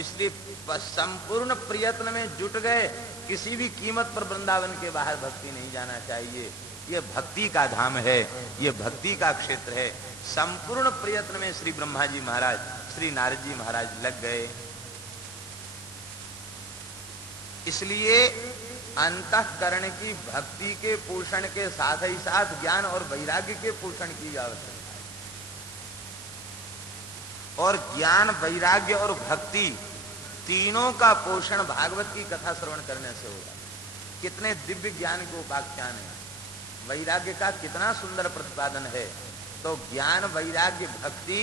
इसलिए संपूर्ण प्रयत्न में जुट गए। किसी भी कीमत पर वृंदावन के बाहर भक्ति नहीं जाना चाहिए। ये भक्ति का धाम है, ये भक्ति का क्षेत्र है। संपूर्ण प्रयत्न में श्री ब्रह्मा जी महाराज, श्री नारद जी महाराज लग गए। इसलिए अंतःकरण की भक्ति के पोषण के साथ ही साथ ज्ञान और वैराग्य के पोषण की आवश्यकता है। और ज्ञान, वैराग्य और भक्ति तीनों का पोषण भागवत की कथा श्रवण करने से होगा। कितने दिव्य ज्ञान के उपाख्यान है, वैराग्य का कितना सुंदर प्रतिपादन है। तो ज्ञान, वैराग्य, भक्ति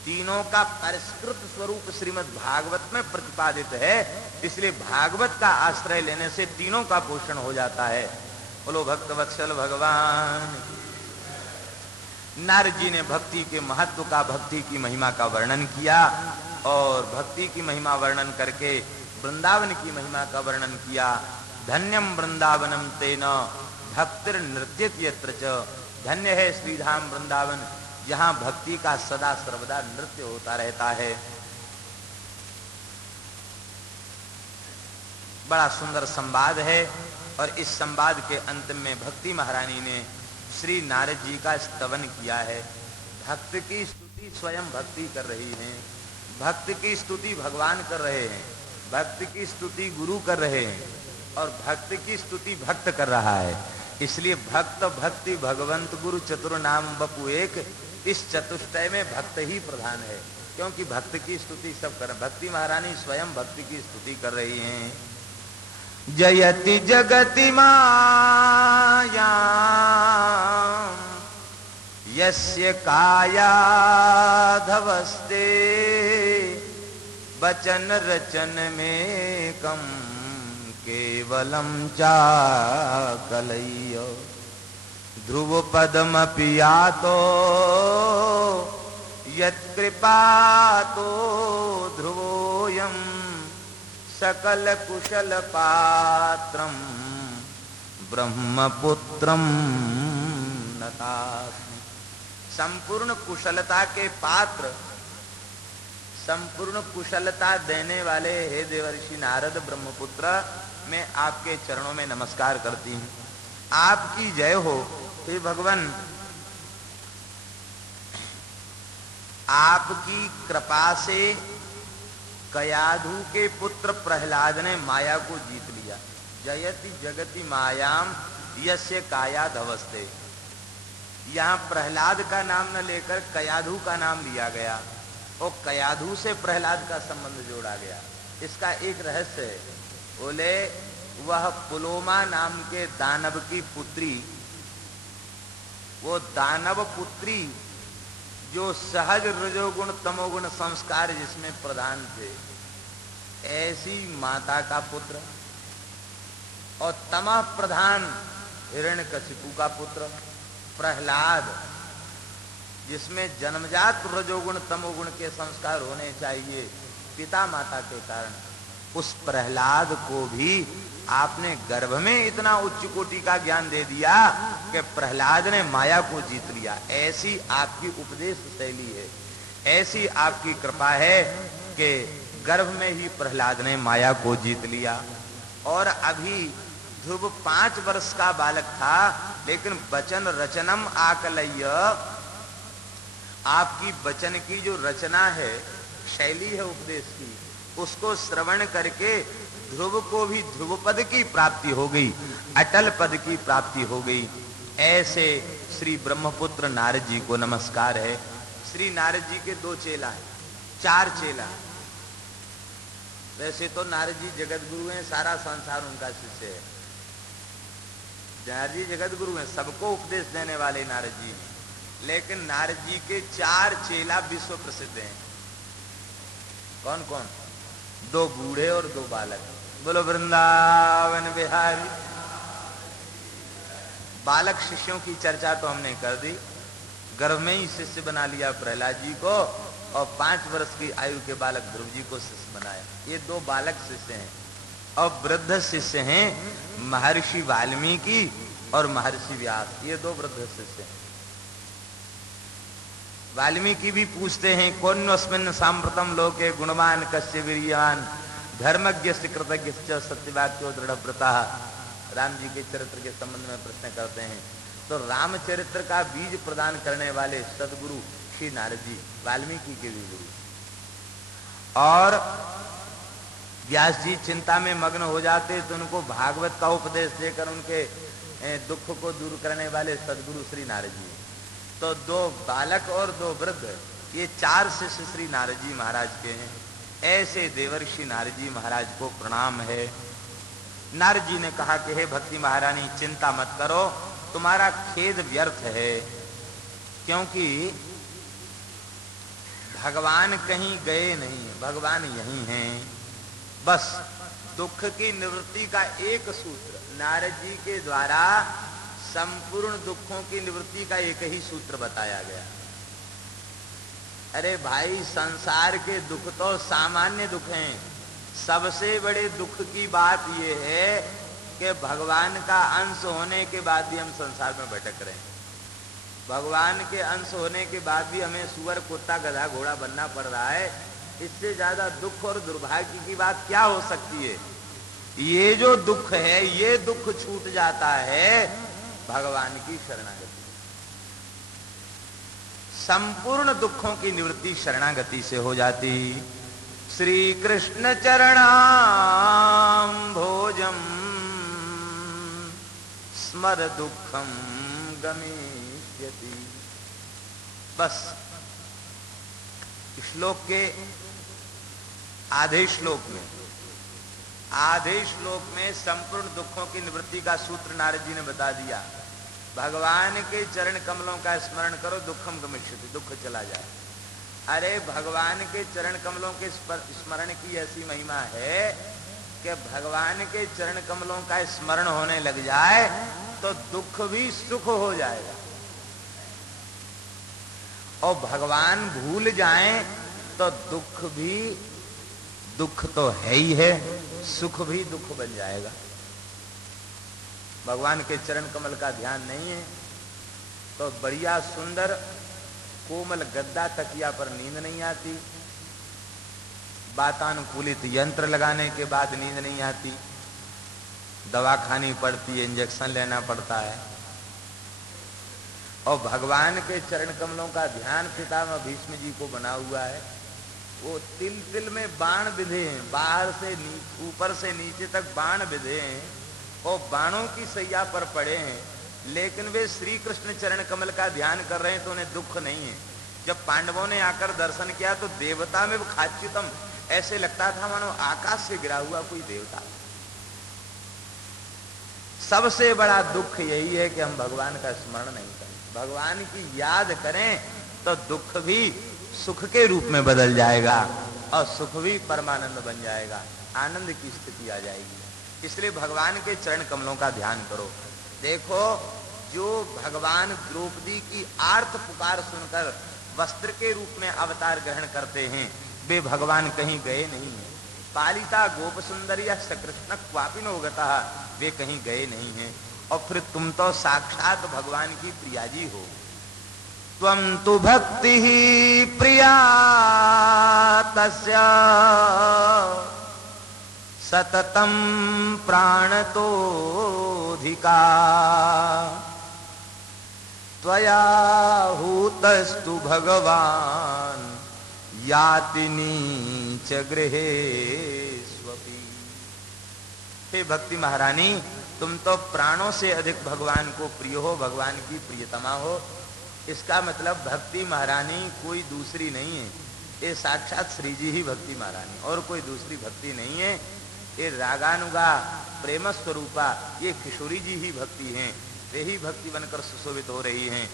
तीनों का परिष्कृत स्वरूप श्रीमद् भागवत में प्रतिपादित है। इसलिए भागवत का आश्रय लेने से तीनों का पोषण हो जाता है। बोलो भक्तवत्सल भगवान। नारद जी ने भक्ति के महत्व का, भक्ति की महिमा का वर्णन किया और भक्ति की महिमा वर्णन करके वृंदावन की महिमा का वर्णन किया। धन्यम वृंदावनम तेन भक्तिर नृत्यत यत्र च। धन्य है श्रीधाम वृंदावन, जहां भक्ति का सदा सर्वदा नृत्य होता रहता है। बड़ा सुंदर संवाद है और इस संवाद के अंत में भक्ति महारानी ने श्री नारद जी का स्तवन किया है। भक्त की स्तुति स्वयं भक्ति कर रही हैं, भक्त की स्तुति भगवान कर रहे हैं, भक्त की स्तुति गुरु कर रहे हैं और भक्त की स्तुति भक्त कर रहा है। इसलिए भक्त, भक्ति, भगवंत, गुरु चतुर नाम बपु एक, इस चतुष्टय में भक्त ही प्रधान है। क्योंकि भक्त की स्तुति सब कर, भक्ति महारानी स्वयं भक्ति की स्तुति कर रही हैं। जयति जगति माया यस्य काया धवस्ते वचन रचन में कम केवलम चाकलय्य ध्रुव पदमपि यातो यत्कृपातो ध्रुवोऽयं सकल कुशल पात्रम ब्रह्मपुत्रम नतास्मि। संपूर्ण कुशलता के पात्र, संपूर्ण कुशलता देने वाले हे देवर्षि नारद ब्रह्मपुत्र, मैं आपके चरणों में नमस्कार करती हूँ। आपकी जय हो हे भगवान। आपकी कृपा से कयाधु के पुत्र प्रहलाद ने माया को जीत लिया। जयति जगति मायाम यस्य काया धवस्ते। यहाँ प्रहलाद का नाम न लेकर कयाधु का नाम लिया गया और कयाधु से प्रहलाद का संबंध जोड़ा गया। इसका एक रहस्य है। बोले वह पुलोमा नाम के दानव की पुत्री, वो दानव पुत्री जो सहज रजोगुण तमोगुण संस्कार जिसमें प्रधान थे, ऐसी माता का पुत्र और तमः प्रधान हिरण्यकशिपु का पुत्र प्रहलाद, जिसमें जन्मजात रजोगुण तमोगुण के संस्कार होने चाहिए पिता माता के कारण, उस प्रहलाद को भी आपने गर्भ में इतना उच्च कोटि का ज्ञान दे दिया कि प्रहलाद ने माया को जीत लिया। ऐसी आपकी उपदेश शैली है, ऐसी आपकी कृपा है कि गर्भ में ही प्रहलाद ने माया को जीत लिया। और अभी ध्रुव 5 वर्ष का बालक था, लेकिन वचन रचनम आकलय्य, आपकी वचन की जो रचना है, शैली है उपदेश की, उसको श्रवण करके ध्रुव को भी ध्रुव पद की प्राप्ति हो गई, अटल पद की प्राप्ति हो गई। ऐसे श्री ब्रह्मपुत्र नारद जी को नमस्कार है। श्री नारद जी के 2 चेला हैं, 4 चेला। वैसे तो नारद जी जगत गुरु हैं, सारा संसार उनका शिष्य है। नारद जी जगत गुरु हैं, सबको उपदेश देने वाले नारद जी हैं। लेकिन नारद जी के 4 चेला विश्व प्रसिद्ध हैं। कौन कौन? 2 बूढ़े और 2 बालक। बोलो वृंदावन बिहारी। बालक शिष्यों की चर्चा तो हमने कर दी। गर्भ में ही शिष्य बना लिया प्रहलाद जी को और 5 वर्ष की आयु के बालक ध्रुव जी को शिष्य बनाया। ये 2 बालक शिष्य हैं। और वृद्ध शिष्य हैं महर्षि वाल्मीकि और महर्षि व्यास। ये 2 वृद्ध शिष्य हैं। वाल्मीकि भी पूछते हैं कौन्वस्मिन् सांप्रतम लोके गुणवान कस्य वीर्यवान धर्मज्ञ कृतज्ञ सत्यवाक्यो दृढ़व्रता। राम जी के चरित्र के संबंध में प्रश्न करते हैं तो रामचरित्र का बीज प्रदान करने वाले सदगुरु श्री नारद जी वाल्मीकि के भी गुरु। और व्यास जी चिंता में मग्न हो जाते तो उनको भागवत का उपदेश देकर उनके दुख को दूर करने वाले सदगुरु श्री नारद जी। तो 2 बालक और 2 वृद्ध, ये 4 शिष्य श्री नारद जी महाराज के हैं। ऐसे देवर्षि नारद जी महाराज को प्रणाम है। नारद जी ने कहा कि हे भक्ति महारानी चिंता मत करो, तुम्हारा खेद व्यर्थ है, क्योंकि भगवान कहीं गए नहीं, भगवान यहीं हैं। बस दुख की निवृत्ति का एक सूत्र, नारद जी के द्वारा संपूर्ण दुखों की निवृत्ति का एक ही सूत्र बताया गया। अरे भाई, संसार के दुख तो सामान्य दुख हैं। सबसे बड़े दुख की बात यह है कि भगवान का अंश होने के बाद भी हम संसार में भटक रहे हैं। भगवान के अंश होने के बाद भी हमें सुअर, कुत्ता, गधा, घोड़ा बनना पड़ रहा है। इससे ज्यादा दुख और दुर्भाग्य की बात क्या हो सकती है। ये जो दुख है, ये दुख छूट जाता है भगवान की शरणागति। संपूर्ण दुखों की निवृत्ति शरणागति से हो जाती। श्री कृष्ण चरणाम भोजम स्मर दुखम गमिष्यति। बस श्लोक के आधे श्लोक में संपूर्ण दुखों की निवृत्ति का सूत्र नारद जी ने बता दिया। भगवान के चरण कमलों का स्मरण करो, दुखम गमिष्यति, दुख चला जाए। अरे भगवान के चरण कमलों के स्मरण की ऐसी महिमा है कि भगवान के चरण कमलों का स्मरण होने लग जाए तो दुख भी सुख हो जाएगा। और भगवान भूल जाएं तो दुख भी, दुख तो है ही है, सुख भी दुख बन जाएगा। भगवान के चरण कमल का ध्यान नहीं है तो बढ़िया सुंदर कोमल गद्दा तकिया पर नींद नहीं आती, वातानुकूलित यंत्र लगाने के बाद नींद नहीं आती, दवा खानी पड़ती है, इंजेक्शन लेना पड़ता है। और भगवान के चरण कमलों का ध्यान पितामह भीष्म जी को बना हुआ है। वो तिल तिल में बाण बिधे हैं, बाहर से ऊपर से नीचे तक बाण बिधे हैं और बाणों की सैया पर पड़े हैं, लेकिन वे श्री कृष्ण चरण कमल का ध्यान कर रहे हैं तो उन्हें दुख नहीं है। जब पांडवों ने आकर दर्शन किया तो देवता में खाच्युतम, ऐसे लगता था मानो आकाश से गिरा हुआ कोई देवता। सबसे बड़ा दुख यही है कि हम भगवान का स्मरण नहीं करें। भगवान की याद करें तो दुख भी सुख के रूप में बदल जाएगा और सुख भी परमानंद बन जाएगा, आनंद की स्थिति आ जाएगी। इसलिए भगवान के चरण कमलों का ध्यान करो। देखो, जो भगवान द्रौपदी की आर्त पुकार सुनकर वस्त्र के रूप में अवतार ग्रहण करते हैं, वे भगवान कहीं गए नहीं हैं। पालिता गोप सुंदरिया सकृष्ण क्वापिनो गतः, वे कहीं गए नहीं हैं। और फिर तुम तो साक्षात भगवान की प्रिया जी हो। त्वं तु भक्ति ही प्रिया तस्या सततम प्राणतोधिका त्वया हूतस्तु भगवान याति नीच गृहे स्वपि। हे भक्ति महारानी, तुम तो प्राणों से अधिक भगवान को प्रिय हो, भगवान की प्रियतमा हो। इसका मतलब भक्ति महारानी कोई दूसरी नहीं है, ये साक्षात श्री जी ही भक्ति महारानी, और कोई दूसरी भक्ति नहीं है। ये रागानुगा प्रेम स्वरूपा ये किशोरी जी ही भक्ति हैं, वे ही भक्ति बनकर सुशोभित हो रही हैं।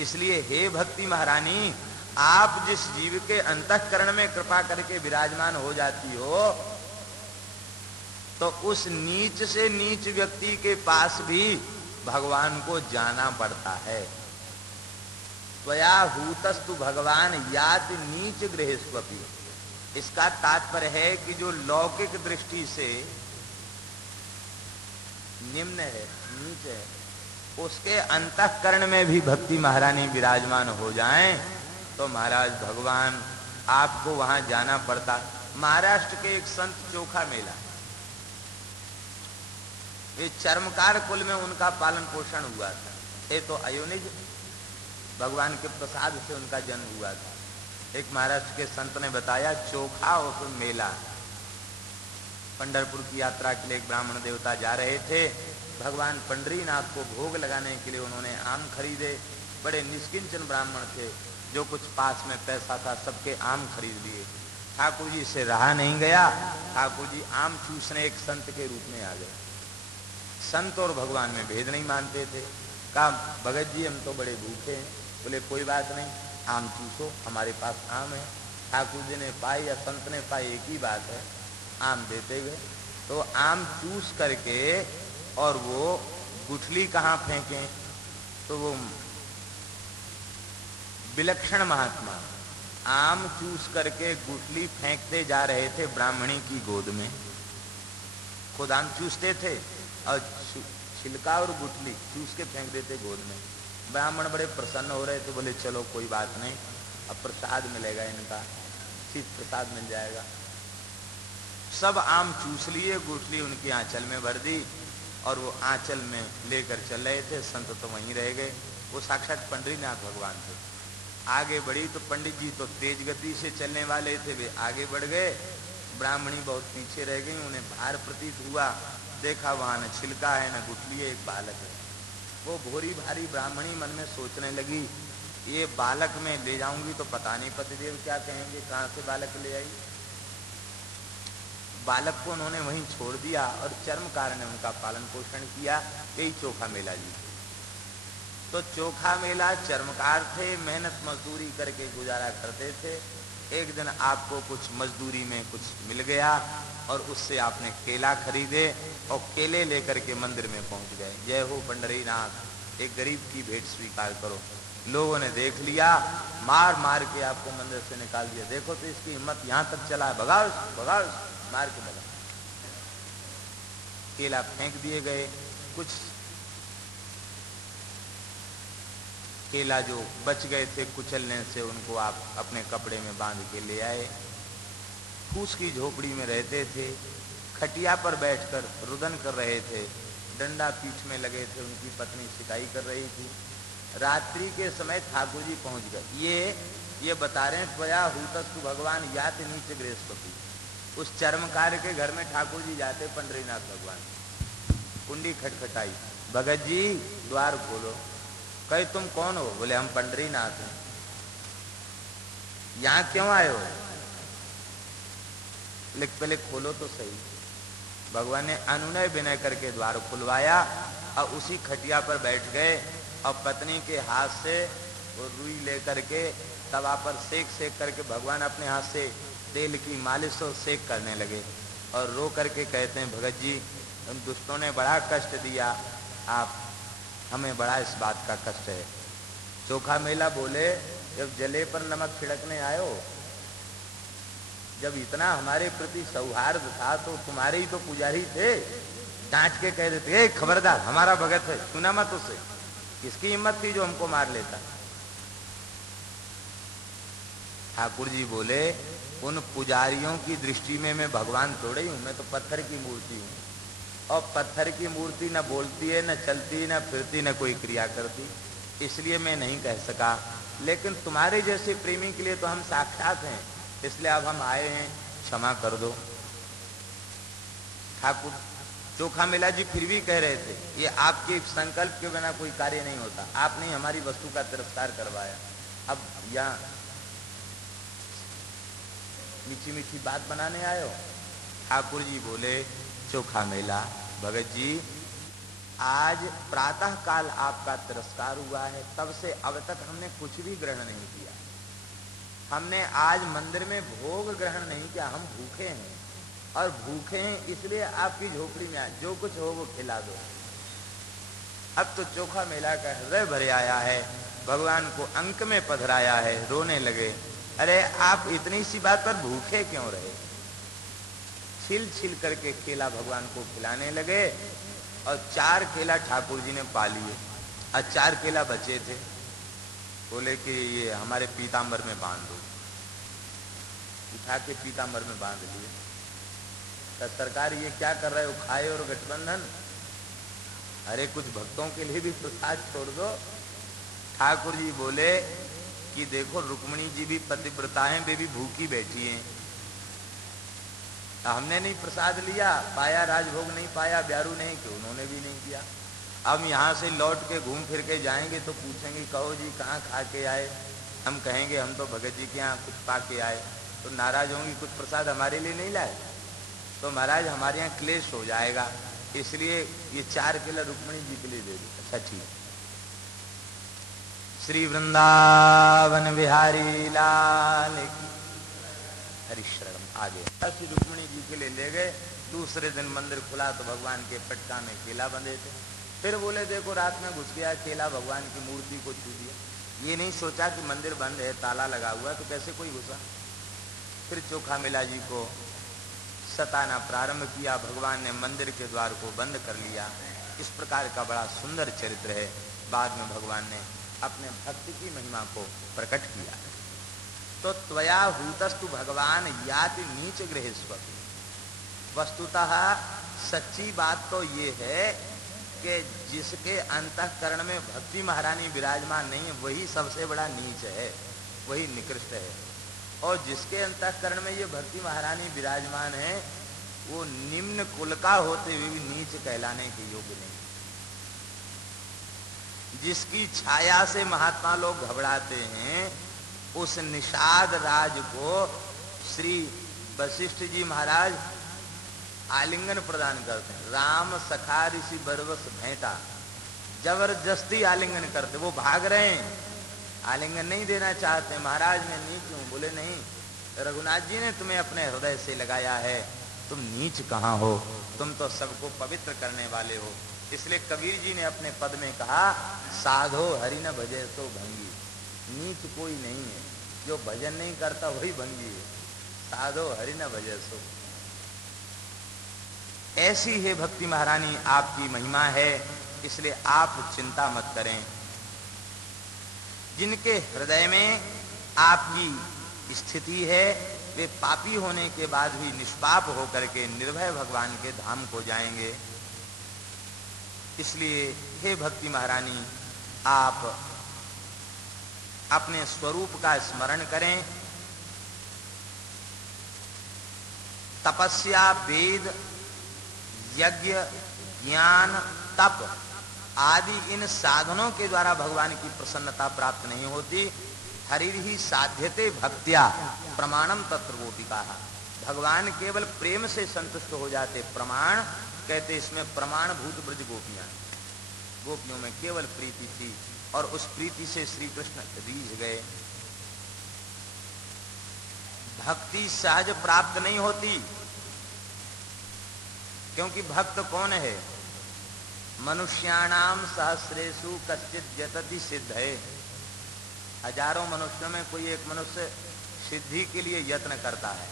इसलिए हे भक्ति महारानी, आप जिस जीव के अंतःकरण में कृपा करके विराजमान हो जाती हो, तो उस नीच से नीच व्यक्ति के पास भी भगवान को जाना पड़ता है। त्वया हूतस्तु भगवान याति नीच गृहे स्वपि। इसका तात्पर्य है कि जो लौकिक दृष्टि से निम्न है, नीच है, उसके अंतःकरण में भी भक्ति महारानी विराजमान हो जाएं तो महाराज भगवान आपको वहां जाना पड़ता। महाराष्ट्र के एक संत चोखा मेला, ये चर्मकार कुल में उनका पालन पोषण हुआ था। ये तो अयोनिज भगवान के प्रसाद से उनका जन्म हुआ था। एक महाराष्ट्र के संत ने बताया, चोखा और मेला, पंढरपुर की यात्रा के लिए एक ब्राह्मण देवता जा रहे थे। भगवान पंडरीनाथ को भोग लगाने के लिए उन्होंने आम खरीदे। बड़े निष्किंचन ब्राह्मण थे, जो कुछ पास में पैसा था सबके आम खरीद लिए। ठाकुर जी से रहा नहीं गया, ठाकुर जी आम चूसने एक संत के रूप में आ गए। संत और भगवान में भेद नहीं मानते थे। कहा, भगत जी हम तो बड़े भूखे हैं। बोले कोई बात नहीं, आम चूसो, हमारे पास आम है। ठाकुर जी ने पाई या संत ने पाई, एक ही बात है, आम देते गए। तो आम चूस करके और वो गुठली कहाँ फेंके, तो वो विलक्षण महात्मा आम चूस करके गुठली फेंकते जा रहे थे ब्राह्मणी की गोद में। खुद आम चूसते थे और छिलका और गुठली चूस के फेंक देते गोद में। ब्राह्मण बड़े प्रसन्न हो रहे थे, बोले चलो कोई बात नहीं, अब प्रसाद मिलेगा, इनका शीत प्रसाद मिल जाएगा। सब आम चूस लिए, गुठली उनकी आंचल में भर दी और वो आंचल में लेकर चल रहे थे। संत तो वहीं रह गए। वो साक्षात पंडरीनाथ भगवान थे। आगे बढ़ी तो पंडित जी तो तेज गति से चलने वाले थे, वे आगे बढ़ गए। ब्राह्मणी बहुत पीछे रह गई। उन्हें भार प्रतीत हुआ, देखा वहां न छिलका है न गुठली है, एक बालक है। वो भोरी भारी ब्राह्मणी मन में सोचने लगी, ये बालक में ले जाऊंगी तो पता नहीं पतिदेव क्या कहेंगे, कहां से बालक ले आई। बालक को उन्होंने वहीं छोड़ दिया और चर्मकार ने उनका पालन पोषण किया। यही चोखा मेला जी। तो चोखा मेला चर्मकार थे, मेहनत मजदूरी करके गुजारा करते थे। एक दिन आपको कुछ मजदूरी में कुछ मिल गया और उससे आपने केला खरीदे और केले लेकर के मंदिर में पहुंच गए। जय हो पंडरीनाथ, एक गरीब की भेंट स्वीकार करो। लोगों ने देख लिया, मार मार के आपको मंदिर से निकाल दिया। देखो तो इसकी हिम्मत यहां तक चला है, भगाओ भगाओ, मार के भगा। केला फेंक दिए गए। कुछ केला जो बच गए थे कुचलने से, उनको आप अपने कपड़े में बांध के ले आए। फूस की झोपड़ी में रहते थे, खटिया पर बैठकर रुदन कर रहे थे, डंडा पीठ में लगे थे, उनकी पत्नी सिकाई कर रही थी। रात्रि के समय ठाकुर जी पहुंच गए। ये बता रहे हैं, त्वया हूतस्तु भगवान याति नीचे गृहस्पति। उस चर्मकार के घर में ठाकुर जी जाते पंडरीनाथ भगवान। कुंडी खटखटाई, भगत जी द्वार खोलो। कहे तुम कौन हो? बोले हम पंडरीनाथ हैं। यहां क्यों आए हो? लेकिन पहले खोलो तो सही। भगवान ने अनुनय विनय करके द्वार खुलवाया और उसी खटिया पर बैठ गए और पत्नी के हाथ से वो रुई लेकर के तवा पर सेक सेक करके भगवान अपने हाथ से तेल की मालिश और सेक करने लगे और रो करके कहते हैं, भगत जी उन दुष्टों ने बड़ा कष्ट दिया, आप हमें बड़ा इस बात का कष्ट है। चोखा मेला बोले, जब जले पर नमक छिड़कने आयो, जब इतना हमारे प्रति सौहार्द था तो तुम्हारे ही तो पुजारी थे, डांट के कह देते, खबरदार हमारा भगत है, सुना मत उसे। किसकी हिम्मत थी जो हमको मार लेता। ठाकुर जी बोले, उन पुजारियों की दृष्टि में मैं भगवान थोड़े ही हूं, मैं तो पत्थर की मूर्ति हूं। और पत्थर की मूर्ति न बोलती है, न चलती, न फिरती, न कोई क्रिया करती, इसलिए मैं नहीं कह सका। लेकिन तुम्हारे जैसे प्रेमी के लिए तो हम साक्षात हैं, इसलिए अब हम आए हैं, क्षमा कर दो। ठाकुर चोखा मेला जी फिर भी कह रहे थे, ये आपके संकल्प के बिना कोई कार्य नहीं होता, आपने हमारी वस्तु का तिरस्कार करवाया। अब यहाँ मीठी मीठी बात बनाने आए हो। ठाकुर जी बोले, चोखा मेला भगत जी, आज प्रातः काल आपका तिरस्कार हुआ है, तब से अब तक हमने कुछ भी ग्रहण नहीं किया। हमने आज मंदिर में भोग ग्रहण नहीं किया, हम भूखे हैं और भूखे हैं इसलिए आपकी झोपड़ी में आए, जो कुछ हो वो खिला दो। अब तो चोखा मेला का हृदय भरे आया है, भगवान को अंक में पधराया है, रोने लगे। अरे आप इतनी सी बात पर भूखे क्यों रहे? छिल छिल करके केला भगवान को खिलाने लगे और 4 केला ठाकुर जी ने पा लिए और 4 केला बचे थे। बोले कि ये हमारे पीताम्बर में बांध दो। उठा के पीताम्बर में बांध लिए। तो सरकार ये क्या कर रहे हो, खाए और गठबंधन? अरे कुछ भक्तों के लिए भी प्रसाद छोड़ दो। ठाकुर जी बोले कि देखो रुक्मिणी जी भी पतिव्रता हैं, वे भी भूखी बैठी हैं। हमने नहीं प्रसाद लिया, पाया राजभोग नहीं पाया, ब्यारू नहीं कि उन्होंने भी नहीं किया। अब यहाँ से लौट के घूम फिर के जाएंगे तो पूछेंगे कहो जी कहाँ खा के आए? हम कहेंगे हम तो भगत जी के यहाँ कुछ पा के आए, तो नाराज होंगी, कुछ प्रसाद हमारे लिए नहीं लाए। तो महाराज हमारे यहाँ क्लेश हो जाएगा, इसलिए ये 4 किलो रुक्मिणी जी के लिए दे दो। अच्छा ठीक। श्री वृंदावन बिहारी लाल की हरिशरण। आगे श्री रुक्मिणी जी के लिए ले गए। दूसरे दिन मंदिर खुला तो भगवान के पटका में केला बंधे थे। फिर बोले देखो रात में घुस गया केला, भगवान की मूर्ति को छू दिया। ये नहीं सोचा कि मंदिर बंद है, ताला लगा हुआ, तो कैसे कोई घुसा। फिर चोखामेला जी को सताना प्रारंभ किया। भगवान ने मंदिर के द्वार को बंद कर लिया। इस प्रकार का बड़ा सुंदर चरित्र है। बाद में भगवान ने अपने भक्ति की महिमा को प्रकट किया। तो त्वया हूतस्तु भगवान याति नीच गृहेश्वती। वस्तुतः सच्ची बात तो ये है कि जिसके अंतःकरण में भक्ति महारानी विराजमान नहीं है वही सबसे बड़ा नीच है, वही निकृष्ट है। और जिसके अंतःकरण में ये भक्ति महारानी विराजमान है वो निम्न कुल का होते हुए भी नीच कहलाने के योग्य नहीं। जिसकी छाया से महात्मा लोग घबराते हैं उस निषाद राज को श्री वशिष्ठ जी महाराज आलिंगन प्रदान करते हैं। राम सखा ऋषि बरवस भेंटा, जबरदस्ती आलिंगन करते। वो भाग रहे हैं, आलिंगन नहीं देना चाहते। महाराज मैं नीच हूं। बोले नहीं, रघुनाथ जी ने तुम्हें अपने हृदय से लगाया है, तुम नीच कहाँ हो, तुम तो सबको पवित्र करने वाले हो। इसलिए कबीर जी ने अपने पद में कहा साधो हरि न भजे तो भंगी। नीच कोई नहीं है, जो भजन नहीं करता वही भंगी है। साधो हरि न भजे सो। ऐसी है भक्ति महारानी, आपकी महिमा है, इसलिए आप चिंता मत करें। जिनके हृदय में आपकी स्थिति है वे पापी होने के बाद भी निष्पाप होकर के निर्भय भगवान के धाम को जाएंगे। इसलिए हे भक्ति महारानी, आप अपने स्वरूप का स्मरण करें। तपस्या, वेद, यज्ञ, ज्ञान, तप आदि इन साधनों के द्वारा भगवान की प्रसन्नता प्राप्त नहीं होती। हरिर्हि साध्यते भक्त्या प्रमाणम तत्र गोपिका। भगवान केवल प्रेम से संतुष्ट हो जाते। प्रमाण कहते इसमें प्रमाणभूत ब्रज गोपियां, गोपियों में केवल प्रीति थी और उस प्रीति से श्री कृष्ण रीझ गए। भक्ति सहज प्राप्त नहीं होती, क्योंकि भक्त कौन है? मनुष्याणाम सहस्रेषु कश्चित यतति सिद्धये। हजारों मनुष्यों में कोई एक मनुष्य सिद्धि के लिए यत्न करता है,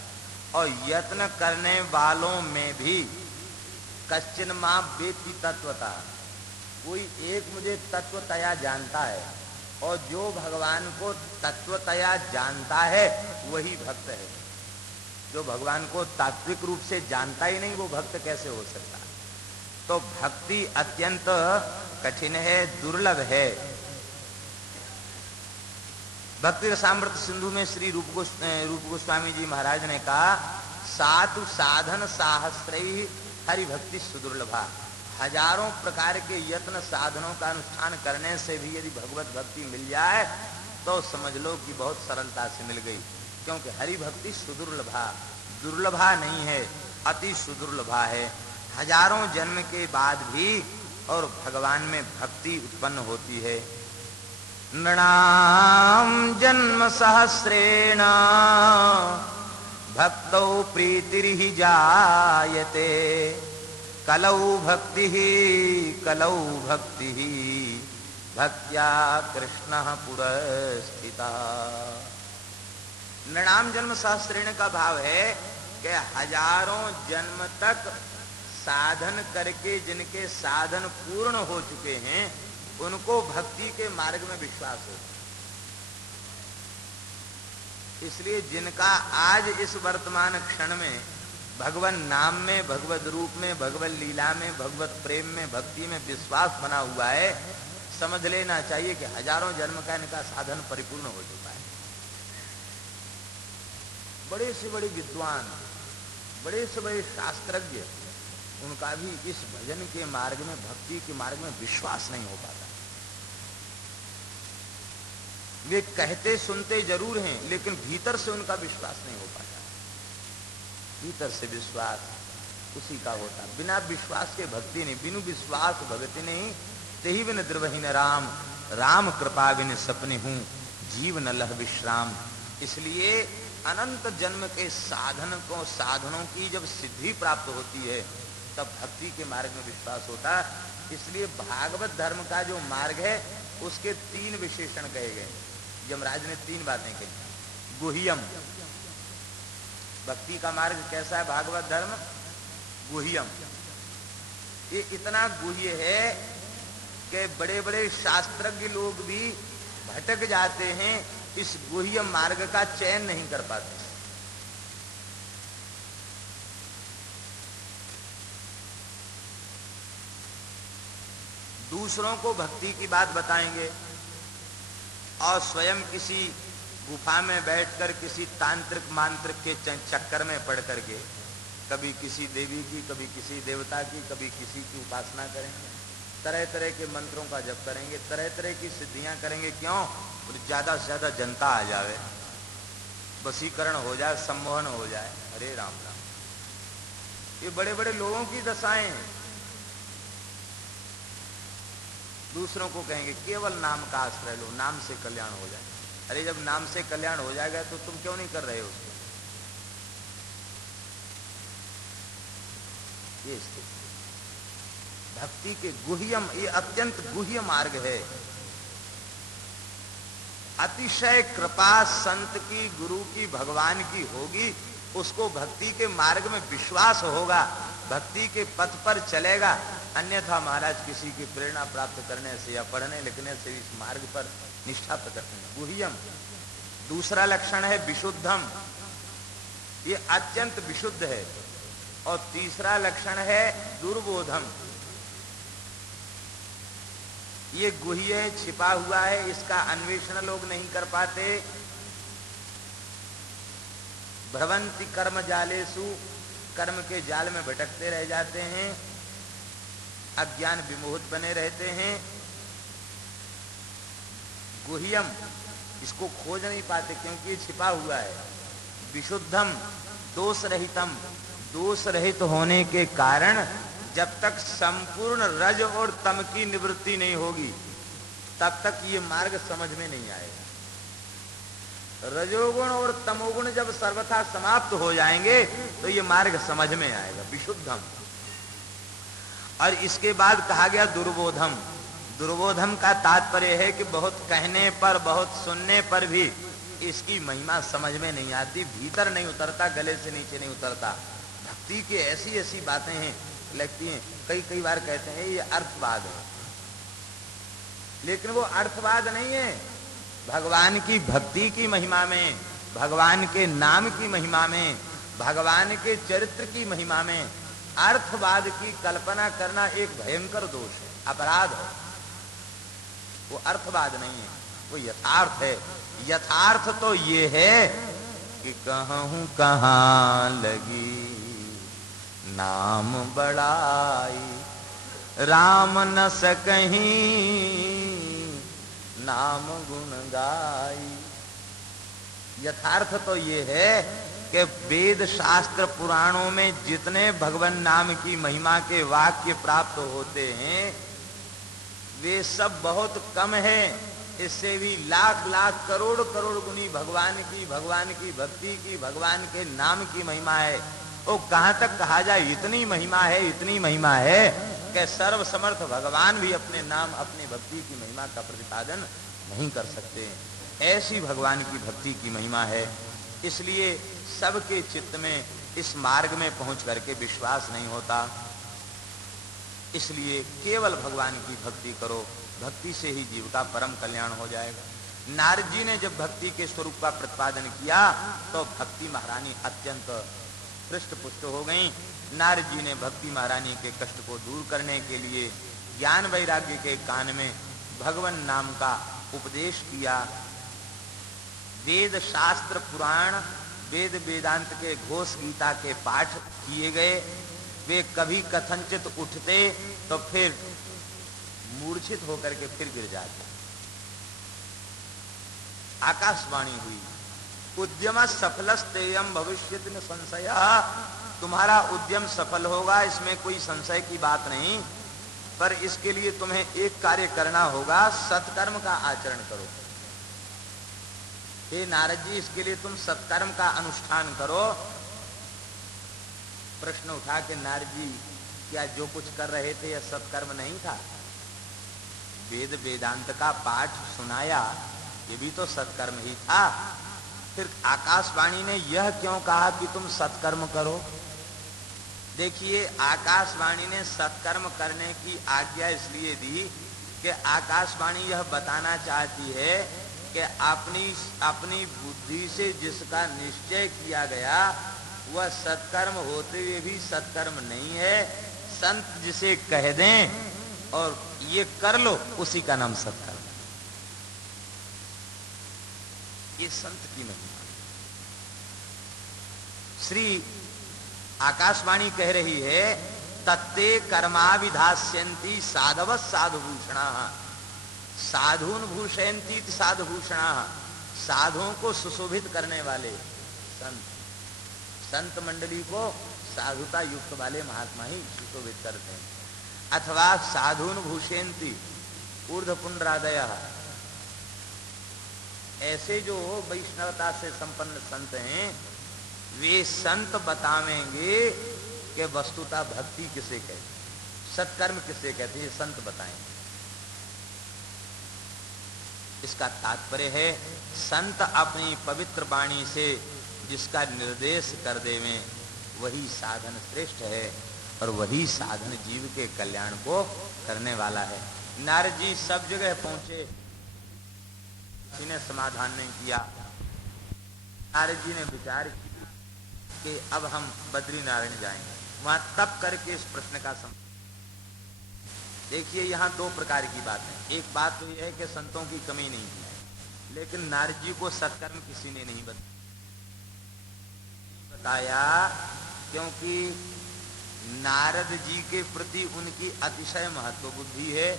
और यत्न करने वालों में भी कश्चिन मां वेत्ति तत्वता, कोई एक मुझे तत्वतया जानता है। और जो भगवान को तत्वतया जानता है वही भक्त है। जो भगवान को तात्विक रूप से जानता ही नहीं वो भक्त कैसे हो सकता है? तो भक्ति अत्यंत कठिन है, दुर्लभ है। भक्ति रसामृत सिंधु में श्री रूप गोस्वामी जी महाराज ने कहा सातु साधन साहस्रैः हरि भक्ति सुदुर्लभा। हजारों प्रकार के यत्न साधनों का अनुष्ठान करने से भी यदि भगवत भक्ति मिल जाए तो समझ लो कि बहुत सरलता से मिल गई। क्योंकि हरि भक्ति सुदुर्लभा, दुर्लभा नहीं है, अति सुदुर्लभा है। हजारों जन्म के बाद भी और भगवान में भक्ति उत्पन्न होती है। नृणाम जन्म सहस्रेण भक्तौ प्रीतिर्हि जायते कलौ भक्ति भक्त्या कृष्ण पुरस्थिता। नृणाम जन्म सहस्रेण का भाव है कि हजारों जन्म तक साधन करके जिनके साधन पूर्ण हो चुके हैं उनको भक्ति के मार्ग में विश्वास हो। इसलिए जिनका आज इस वर्तमान क्षण में भगवान नाम में, भगवत रूप में, भगवत लीला में, भगवत प्रेम में, भक्ति में विश्वास बना हुआ है, समझ लेना चाहिए कि हजारों जन्म का इनका साधन परिपूर्ण हो चुका है। बड़े से बड़े विद्वान, बड़े से बड़े शास्त्रज्ञ, उनका भी इस भजन के मार्ग में, भक्ति के मार्ग में विश्वास नहीं हो पाता। वे कहते सुनते जरूर हैं, लेकिन भीतर से उनका विश्वास नहीं हो पाता। भीतर से विश्वास उसी का होता, बिना विश्वास के भक्ति नहीं, बिनु विश्वास भक्ति नहीं। तेहि बिन द्रवहीन राम, राम कृपा बिन सपने हूं, जीव न लह विश्राम। इसलिए अनंत जन्म के साधनों की जब सिद्धि प्राप्त होती है, तब भक्ति के मार्ग में विश्वास होता। इसलिए भागवत धर्म का जो मार्ग है, उसके 3 विशेषण कहे गए। यमराज ने 3 बातें कही। गुह्यम, भक्ति का मार्ग कैसा है भागवत धर्म? गुह्यम। ये इतना गुह्य है कि बड़े बड़े शास्त्रज्ञ लोग भी भटक जाते हैं, इस गुह्य मार्ग का चयन नहीं कर पाते। दूसरों को भक्ति की बात बताएंगे और स्वयं किसी गुफा में बैठकर किसी तांत्रिक मांत्रिक के चक्कर में पड़ करके कभी किसी देवी की, कभी किसी देवता की, कभी किसी की उपासना करेंगे, तरह तरह के मंत्रों का जप करेंगे, तरह तरह की सिद्धियां करेंगे। क्यों? और ज्यादा से ज्यादा जनता आ जावे, वशीकरण हो जाए, सम्मोहन हो जाए। अरे राम राम, ये बड़े बड़े लोगों की दशाएं हैं। दूसरों को कहेंगे केवल नाम का आश्रय लो, नाम से कल्याण हो जाए। अरे जब नाम से कल्याण हो जाएगा तो तुम क्यों नहीं कर रहे हो उसको? ये स्थिति भक्ति के गुह्यम, ये अत्यंत गुह्य मार्ग है। अतिशय कृपा संत की, गुरु की, भगवान की होगी, उसको भक्ति के मार्ग में विश्वास होगा, भक्ति के पथ पर चलेगा। अन्यथा महाराज किसी की प्रेरणा प्राप्त करने से या पढ़ने लिखने से इस मार्ग पर निष्ठा प्रकट नहीं। गुह्यम। दूसरा लक्षण है विशुद्धम, ये अत्यंत विशुद्ध है। और तीसरा लक्षण है दुर्बोधम, ये गुह्य है, छिपा हुआ है, इसका अन्वेषण लोग नहीं कर पाते। भ्रवंति कर्म जालेसु, कर्म के जाल में भटकते रह जाते हैं, अज्ञान विमोहित बने रहते हैं। गुह्यम, इसको खोज नहीं पाते क्योंकि ये छिपा हुआ है। विशुद्धम, दोष रहितम, दोष रहित होने के कारण जब तक संपूर्ण रज और तम की निवृत्ति नहीं होगी, तब तक ये मार्ग समझ में नहीं आएगा। रजोगुण और तमोगुण जब सर्वथा समाप्त हो जाएंगे तो ये मार्ग समझ में आएगा। विशुद्धम। और इसके बाद कहा गया दुर्बोधम। दुर्बोधम का तात्पर्य है कि बहुत कहने पर, बहुत सुनने पर भी इसकी महिमा समझ में नहीं आती, भीतर नहीं उतरता, गले से नीचे नहीं उतरता। भक्ति की ऐसी ऐसी बातें हैं लगती हैं, कई बार कहते हैं ये अर्थवाद है, लेकिन वो अर्थवाद नहीं है। भगवान की भक्ति की महिमा में, भगवान के नाम की महिमा में, भगवान के चरित्र की महिमा में अर्थवाद की कल्पना करना एक भयंकर दोष है, अपराध है। वो अर्थवाद नहीं है, वो यथार्थ है। यथार्थ तो ये है कि कहूं कहां लगी नाम बड़ाई, राम न सकहीं नाम गुण गाई। यथार्थ तो ये है कि वेद शास्त्र पुराणों में जितने भगवान नाम की महिमा के वाक्य प्राप्त होते हैं वे सब बहुत कम है। इससे भी लाख लाख करोड़ करोड़ गुनी भगवान की भक्ति की, भगवान के नाम की महिमा है। वो कहां तक कहा जाए, इतनी महिमा है, इतनी महिमा है कि सर्व समर्थ भगवान भी अपने नाम, अपनी भक्ति की महिमा का प्रतिपादन नहीं कर सकते। ऐसी भगवान की भक्ति की महिमा है। इसलिए सबके चित्त में इस मार्ग में पहुंच करके विश्वास नहीं होता। इसलिए केवल भगवान की भक्ति करो, भक्ति से ही जीव का परम कल्याण हो जाएगा। नारद जी ने जब भक्ति के स्वरूप का प्रतिपादन किया तो भक्ति महारानी अत्यंत हृष्ट पुष्ट हो गई। नारद जी ने भक्ति महारानी के कष्ट को दूर करने के लिए ज्ञान वैराग्य के कान में भगवान नाम का उपदेश किया। वेद शास्त्र पुराण वेद वेदांत के घोष गीता के पाठ किए गए। वे कभी कथनचित उठते तो फिर मूर्छित होकर के फिर गिर जाते। आकाशवाणी हुई, उद्यम सफलस्तेयम भविष्यत न संशय। तुम्हारा उद्यम सफल होगा, इसमें कोई संशय की बात नहीं, पर इसके लिए तुम्हें एक कार्य करना होगा, सत्कर्म का आचरण करो। हे नारद जी, इसके लिए तुम सत्कर्म का अनुष्ठान करो। प्रश्न उठा के नारद जी, क्या जो कुछ कर रहे थे यह सत्कर्म नहीं था? वेद वेदांत का पाठ सुनाया, ये भी तो सत्कर्म ही था। फिर आकाशवाणी ने यह क्यों कहा कि तुम सत्कर्म करो? देखिए, आकाशवाणी ने सत्कर्म करने की आज्ञा इसलिए दी कि आकाशवाणी यह बताना चाहती है कि अपनी बुद्धि से जिसका निश्चय किया गया वह सत्कर्म होते हुए भी सत्कर्म नहीं है। संत जिसे कह दें और ये कर लो, उसी का नाम सत्कर्म। ये संत की महिमा। श्री आकाशवाणी कह रही है, तत्ते कर्मा विधास्यन्ति साधव साधुभूषणा। साधुन भूषयन्ति साधुभूषणा। साधुओं को सुशोभित करने वाले संत, संत मंडली को साधुता युक्त वाले महात्मा ही सुशोभित करते हैं। अथवा साधुन भूषयन्ति ऊर्ध्वपुंड्रादय। ऐसे जो वैष्णवता से संपन्न संत हैं, वे संत बतावेंगे कि वस्तुतः भक्ति किसे कहते, सत्कर्म किसे कहते, ये संत बताएंगे। इसका तात्पर्य है, संत अपनी पवित्र वाणी से जिसका निर्देश कर देवें वही साधन श्रेष्ठ है और वही साधन जीव के कल्याण को करने वाला है। नारद जी सब जगह पहुंचे, किसी ने समाधान नहीं किया। नारद जी ने विचार किया कि अब हम बद्रीनारायण जाएंगे, वहां तप करके इस प्रश्न का समाधान। देखिए, यहाँ दो प्रकार की बात है। एक बात तो यह है कि संतों की कमी नहीं है, लेकिन नारद जी को सत्कर्म किसी ने नहीं बताया, क्योंकि नारद जी के प्रति उनकी अतिशय महत्व बुद्धि है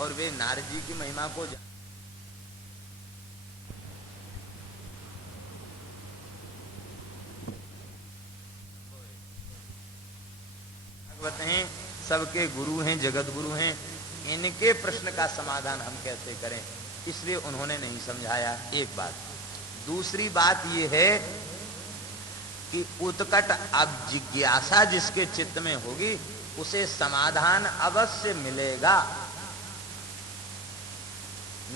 और वे नारद जी की महिमा को हैं, सबके गुरु हैं, जगत गुरु हैं, इनके प्रश्न का समाधान हम कैसे करें, इसलिए उन्होंने नहीं समझाया। एक बात। दूसरी बात यह है कि उत्कट अब जिज्ञासा जिसके चित्त में होगी उसे समाधान अवश्य मिलेगा।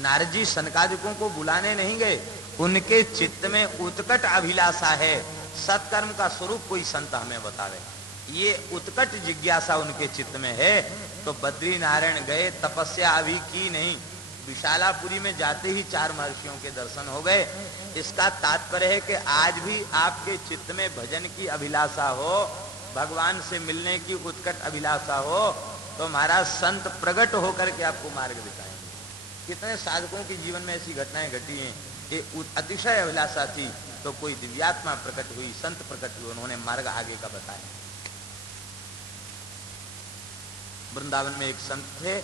नारद जी सनकादिकों को बुलाने नहीं गए, उनके चित्त में उत्कट अभिलाषा है, सत्कर्म का स्वरूप कोई संत हमें बतावे। ये उत्कट जिज्ञासा उनके चित्त में है, तो बद्रीनारायण गए, तपस्या अभी की नहीं, विशालापुरी में जाते ही 4 महर्षियों के दर्शन हो गए। इसका तात्पर्य है कि आज भी आपके चित्त में भजन की अभिलाषा हो, भगवान से मिलने की उत्कट अभिलाषा हो, तो महाराज संत प्रकट होकर के आपको मार्ग दिखाएंगे। कितने साधकों के जीवन में ऐसी घटनाएं घटी हैं कि अतिशय अभिलाषा थी तो कोई दिव्यात्मा प्रकट हुई, संत प्रकट हुए, उन्होंने मार्ग आगे का बताया। वृंदावन में एक संत थे,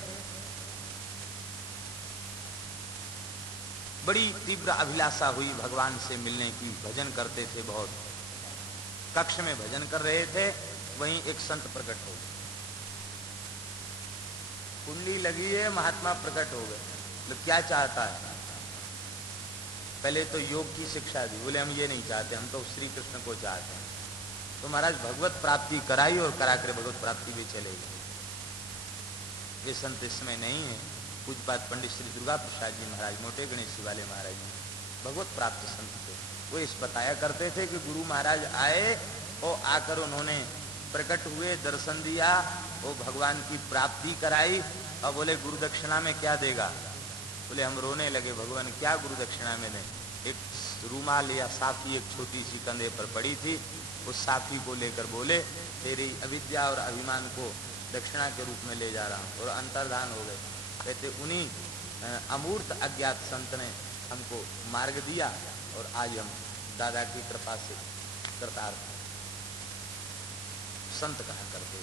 बड़ी तीव्र अभिलाषा हुई भगवान से मिलने की, भजन करते थे बहुत, कक्ष में भजन कर रहे थे, वहीं एक संत प्रकट हो गए, कुंडली लगी है, महात्मा प्रकट हो गए। तो क्या चाहता है? पहले तो योग की शिक्षा दी, बोले हम ये नहीं चाहते, हम तो श्री कृष्ण को चाहते हैं। तो महाराज भगवत प्राप्ति कराई और करा कर भगवत प्राप्ति भी चले गए। ये संत इसमें नहीं है। पूज्यपाद पंडित श्री दुर्गा प्रसाद जी महाराज, मोटे गणेश वाले महाराज जी भगवत प्राप्त संत थे। वो इस बताया करते थे कि गुरु महाराज आए और आकर उन्होंने प्रकट हुए, दर्शन दिया, वो भगवान की प्राप्ति कराई और बोले गुरु दक्षिणा में क्या देगा? बोले हम रोने लगे, भगवान क्या गुरु दक्षिणा में दें। एक रूमाल या साफी एक छोटी सी कंधे पर पड़ी थी, उस साफी को लेकर बोले तेरी अविद्या और अभिमान को दक्षिणा के रूप में ले जा रहा हूँ, और अंतर्धान हो गए। कहते उन्हीं अमूर्त अज्ञात संत ने हमको मार्ग दिया और आज हम दादा की कृपा से कृतार्थ संत कहा करते।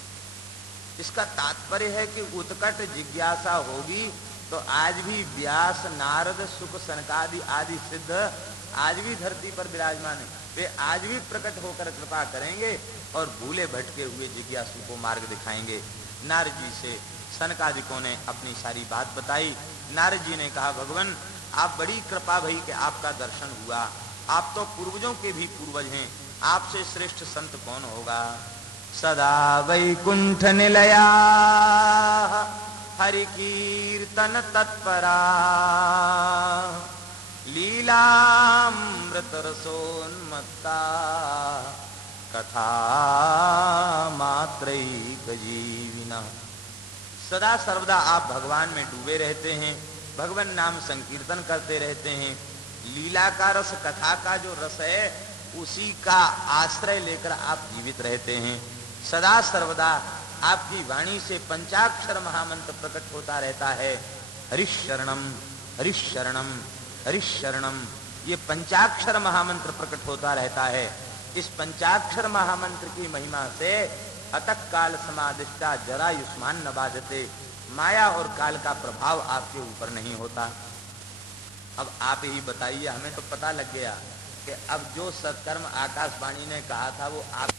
इसका तात्पर्य है कि उत्कट जिज्ञासा होगी तो आज भी व्यास, नारद, सुक, सनकादि आदि सिद्ध आज भी धरती पर विराजमान है। वे आज भी प्रकट होकर कृपा करेंगे और भूले भटके हुए जिज्ञासु को मार्ग दिखाएंगे। नारद जी से सनकादिकों ने अपनी सारी बात बताई। नारद जी ने कहा भगवान आप बड़ी कृपा भई कि आपका दर्शन हुआ, आप तो पूर्वजों के भी पूर्वज हैं, आपसे श्रेष्ठ संत कौन होगा। सदा वैकुंठ निलया हरि कीर्तन तत्परा लीलामृत रसोन्मत्ता कथा मात्रैक जीविना। सदा सर्वदा आप भगवान में डूबे रहते हैं, भगवान नाम संकीर्तन करते रहते हैं। लीला का रस, कथा का जो रस है उसी का आश्रय लेकर आप जीवित रहते हैं। सदा सर्वदा आपकी वाणी से पंचाक्षर महामंत्र प्रकट होता रहता है। हरिशरणम हरिशरणम हरिशरणम, ये पंचाक्षर महामंत्र प्रकट होता रहता है। इस पंचाक्षर महामंत्र की महिमा से अतक काल समादिष्टा जरायुष्मान न बाधते, माया और काल का प्रभाव आपके ऊपर नहीं होता। अब आप ही बताइए, हमें तो पता लग गया कि अब जो सत्कर्म आकाशवाणी ने कहा था वो आप